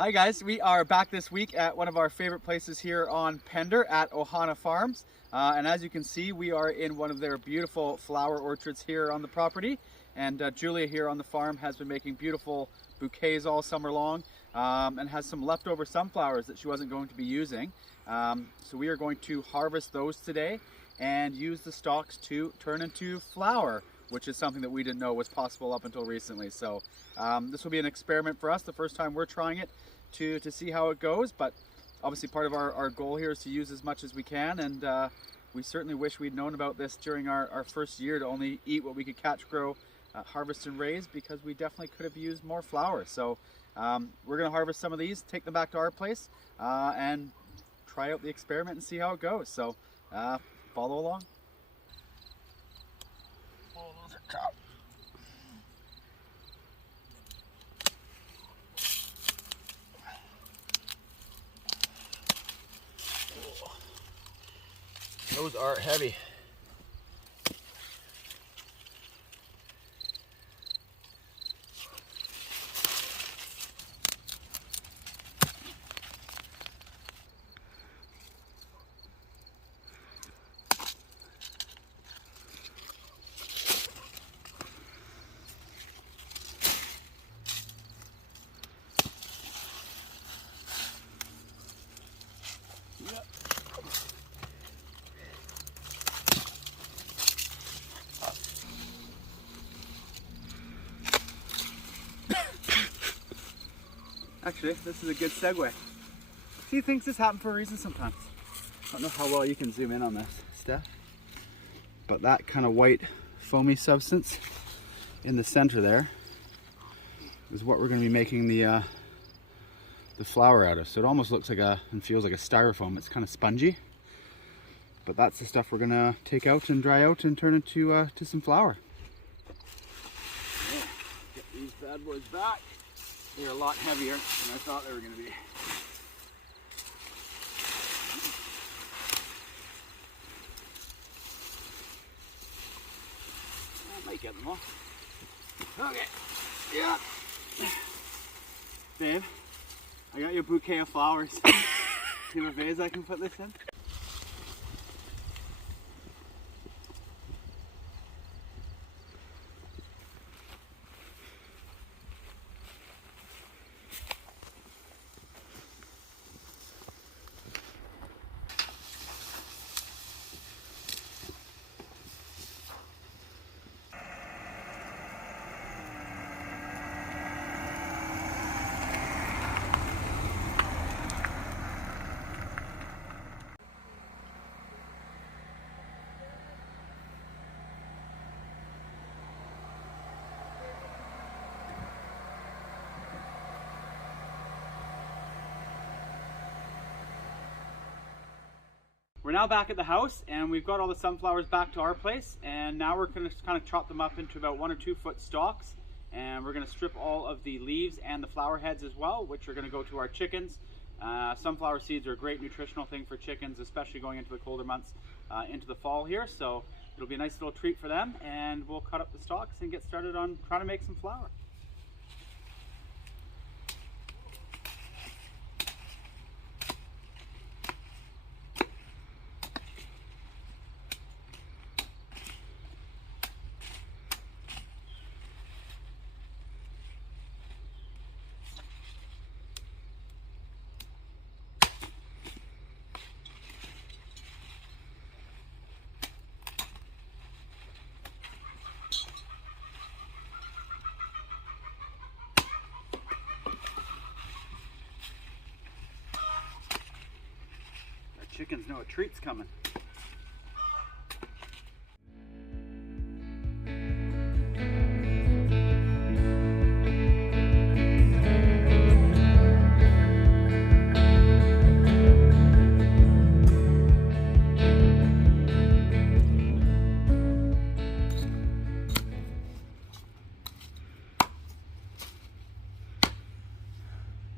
Hi guys, we are back this week at one of our favorite places here on Pender at Ohana Farms. And as you can see, we are in one of their beautiful flower orchards here on the property. And Julia here on the farm has been making beautiful bouquets all summer long and has some leftover sunflowers that she wasn't going to be using. So we are going to harvest those today and use the stalks to turn into flower, which is something that we didn't know was possible up until recently. So this will be an experiment for us, the first time we're trying it, to see how it goes. But obviously part of our goal here is to use as much as we can, and we certainly wish we'd known about this during our first year to only eat what we could catch, grow, harvest and raise, because we definitely could have used more flowers. So we're going to harvest some of these, take them back to our place, and try out the experiment and see how it goes. So follow along. Oh, those are tough. Those are heavy. Actually, this is a good segue. See, things just happen for a reason sometimes. I don't know how well you can zoom in on this, Steph, but that kind of white foamy substance in the center there is what we're going to be making the flour out of. So it almost looks like and feels like a styrofoam. It's kind of spongy, but that's the stuff we're going to take out and dry out and turn into to some flour. Yeah, get these bad boys back. They're a lot heavier than I thought they were going to be. I might get them all. Okay. Yeah. Babe, I got you a bouquet of flowers. Do you have a vase I can put this in? We're now back at the house, and we've got all the sunflowers back to our place, and now we're going to kind of chop them up into about 1 or 2 foot stalks, and we're going to strip all of the leaves and the flower heads as well, which are going to go to our chickens. Sunflower seeds are a great nutritional thing for chickens, especially going into the colder months into the fall here, so it'll be a nice little treat for them, and we'll cut up the stalks and get started on trying to make some flour. Chickens know a treat's coming.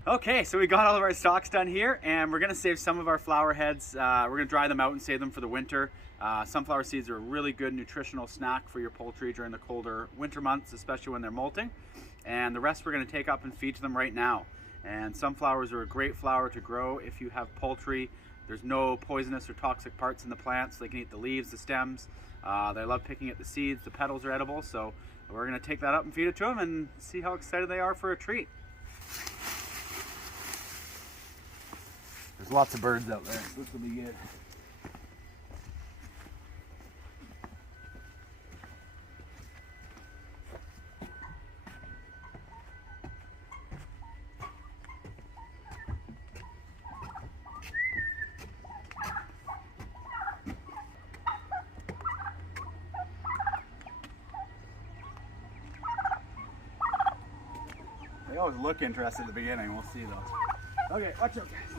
Okay, so we got all of our stalks done here, and we're gonna save some of our flower heads. We're gonna dry them out and save them for the winter. Sunflower seeds are a really good nutritional snack for your poultry during the colder winter months, especially when they're molting. And the rest we're gonna take up and feed to them right now. And sunflowers are a great flower to grow if you have poultry. There's no poisonous or toxic parts in the plant, so they can eat the leaves, the stems. They love picking at the seeds. The petals are edible, so we're going to take that up and feed it to them and see how excited they are for a treat. There's lots of birds out there, so this will be good. They always look interested at the beginning. We'll see though. Okay, watch out, guys.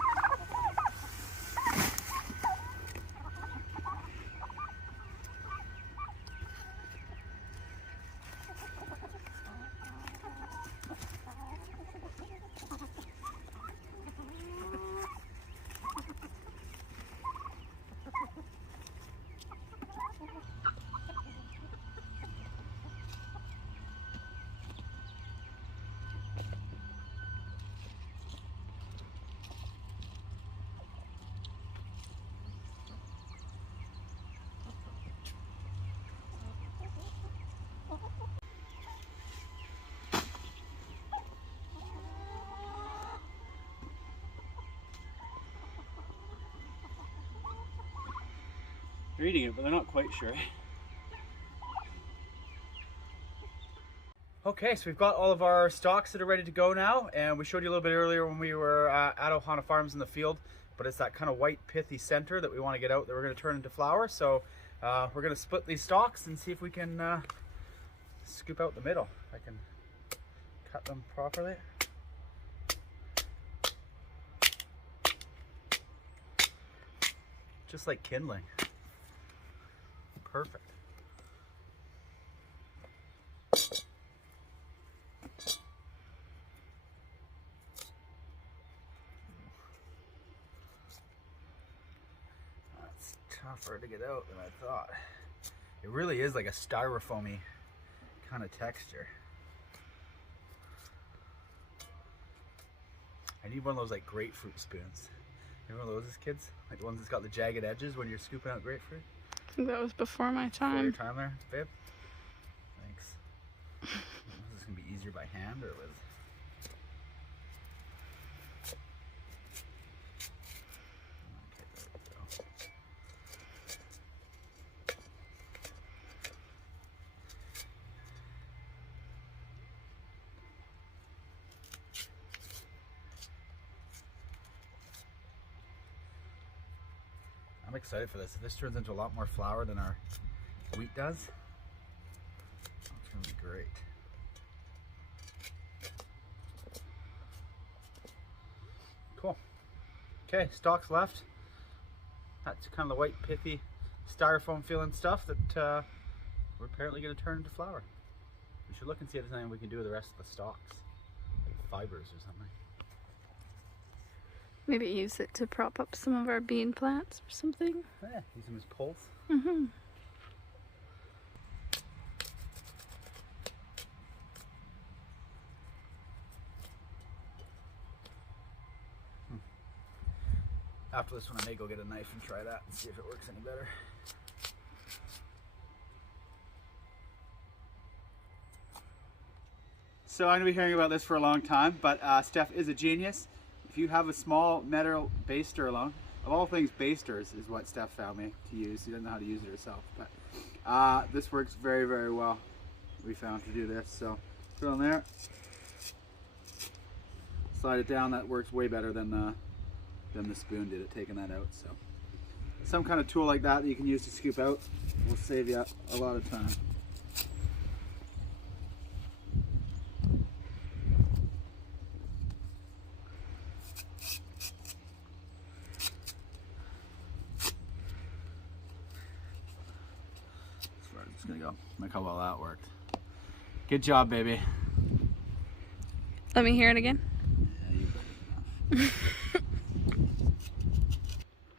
They're eating it, but they're not quite sure. Okay, so we've got all of our stalks that are ready to go now, and we showed you a little bit earlier when we were at Ohana Farms in the field, but it's that kind of white pithy center that we want to get out that we're going to turn into flour. So we're going to split these stalks and see if we can scoop out the middle. I can cut them properly. Just like kindling. Perfect. That's tougher to get out than I thought. It really is like a styrofoamy kind of texture. I need one of those like grapefruit spoons. Remember one of those as kids? Like the ones that's got the jagged edges when you're scooping out grapefruit? I think that was before my time. Before your time there, babe? Thanks. Is this going to be easier by hand or with... Okay, there we go. I'm excited for this. If this turns into a lot more flour than our wheat does, it's going to be great. Cool. Okay, stalks left. That's kind of the white, pithy, styrofoam feeling stuff that we're apparently going to turn into flour. We should look and see if there's anything we can do with the rest of the stalks, like fibers or something. Maybe use it to prop up some of our bean plants or something. Yeah, use them as poles. Mm-hmm. After this one, I may go get a knife and try that and see if it works any better. So I'm going to be hearing about this for a long time, but Steph is a genius. If you have a small metal baster alone, of all things, basters is what Steph found me to use. She doesn't know how to use it herself, but this works very, very well. We found to do this. So put it on there, slide it down. That works way better than the spoon did at taking that out. So some kind of tool like that you can use to scoop out will save you a lot of time. Just gonna go. Look how well that worked. Good job, baby. Let me hear it again. Yeah, you got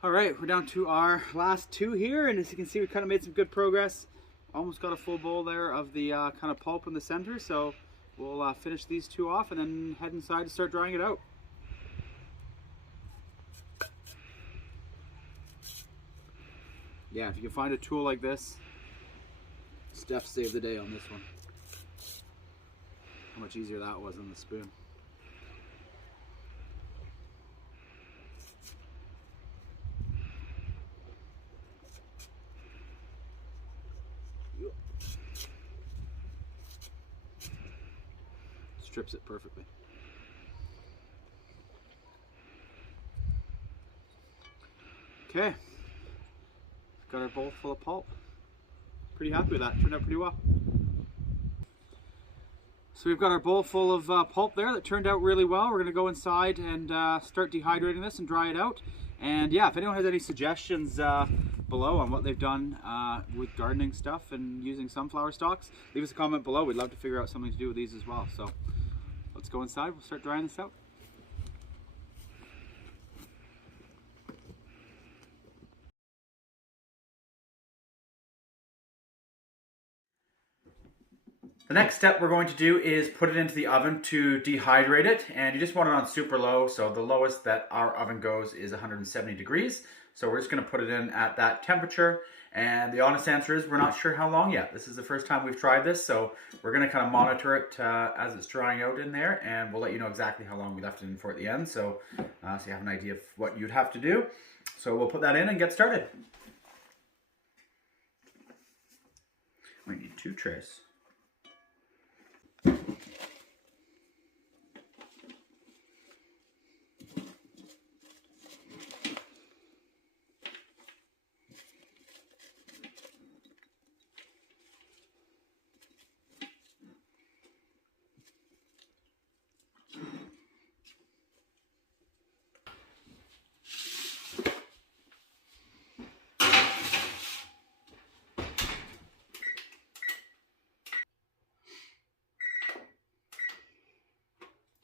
All right, we're down to our last two here, and as you can see, we kind of made some good progress. Almost got a full bowl there of the kind of pulp in the center, so we'll finish these two off and then head inside to start drying it out. yeah, if you can find a tool like this, Steph saved the day on this one. How much easier that was than the spoon. Strips it perfectly. Okay, got our bowl full of pulp. Pretty happy with that, turned out pretty well. So we've got our bowl full of pulp there that turned out really well. We're gonna go inside and start dehydrating this and dry it out. And yeah, if anyone has any suggestions below on what they've done with gardening stuff and using sunflower stalks, leave us a comment below. We'd love to figure out something to do with these as well. So let's go inside, we'll start drying this out. The next step we're going to do is put it into the oven to dehydrate it, and you just want it on super low, so the lowest that our oven goes is 170 degrees. So we're just going to put it in at that temperature, and the honest answer is we're not sure how long yet. This is the first time we've tried this, so we're going to kind of monitor it as it's drying out in there, and we'll let you know exactly how long we left it in for at the end, so you have an idea of what you'd have to do. So we'll put that in and get started. We need 2 trays.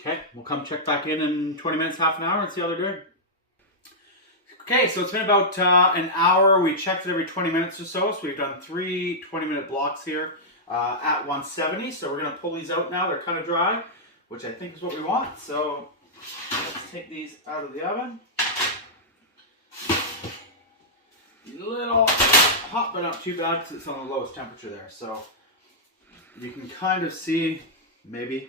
Okay, we'll come check back in 20 minutes, half an hour, and see how they're doing. Okay, so it's been about an hour. We checked it every 20 minutes or so. So we've done 3 20-minute blocks here at 170. So we're gonna pull these out now. They're kind of dry, which I think is what we want. So let's take these out of the oven. A little hot, but not too bad because it's on the lowest temperature there. So you can kind of see, maybe,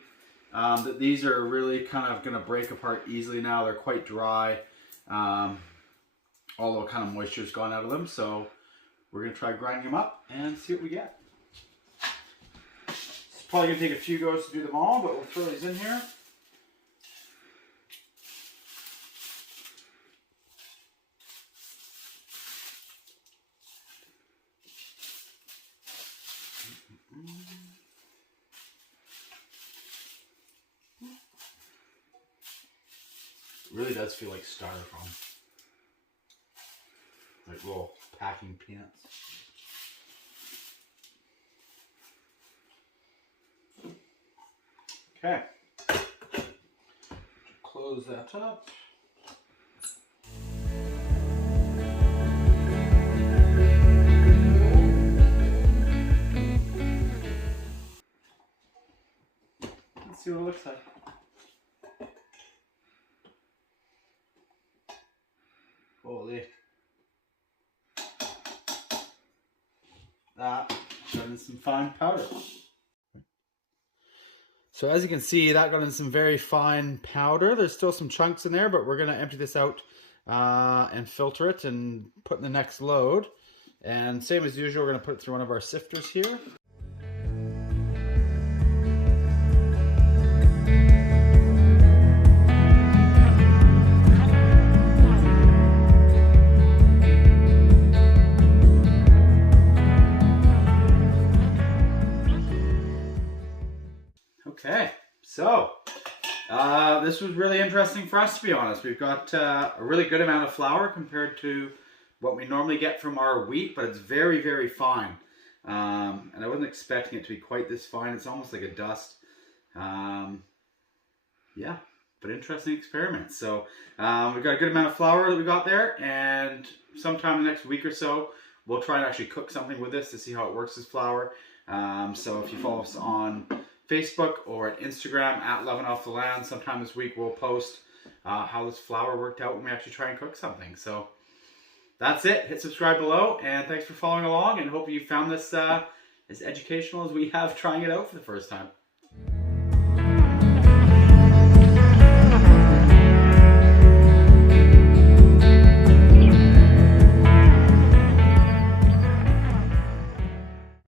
that these are really kind of going to break apart easily now. They're quite dry, although kind of moisture's gone out of them. So we're going to try grinding them up and see what we get. It's probably going to take a few goes to do them all, but we'll throw these in here. It really does feel like styrofoam. Like little packing peanuts. Okay. Close that up. Let's see what it looks like. Holy. That got in some fine powder. So as you can see, that got in some very fine powder. There's still some chunks in there, but we're gonna empty this out and filter it and put in the next load. And same as usual, we're gonna put it through one of our sifters here. Okay, so this was really interesting for us, to be honest. We've got a really good amount of flour compared to what we normally get from our wheat, but it's very, very fine. And I wasn't expecting it to be quite this fine. It's almost like a dust. Yeah, but interesting experiment. So we've got a good amount of flour that we got there, and sometime in the next week or so, we'll try and actually cook something with this to see how it works as flour. So if you follow us on Facebook or at Instagram at Loving Off the Land, sometime this week we'll post how this flour worked out when we actually try and cook something. So that's it. Hit subscribe below, and thanks for following along, and hope you found this as educational as we have trying it out for the first time.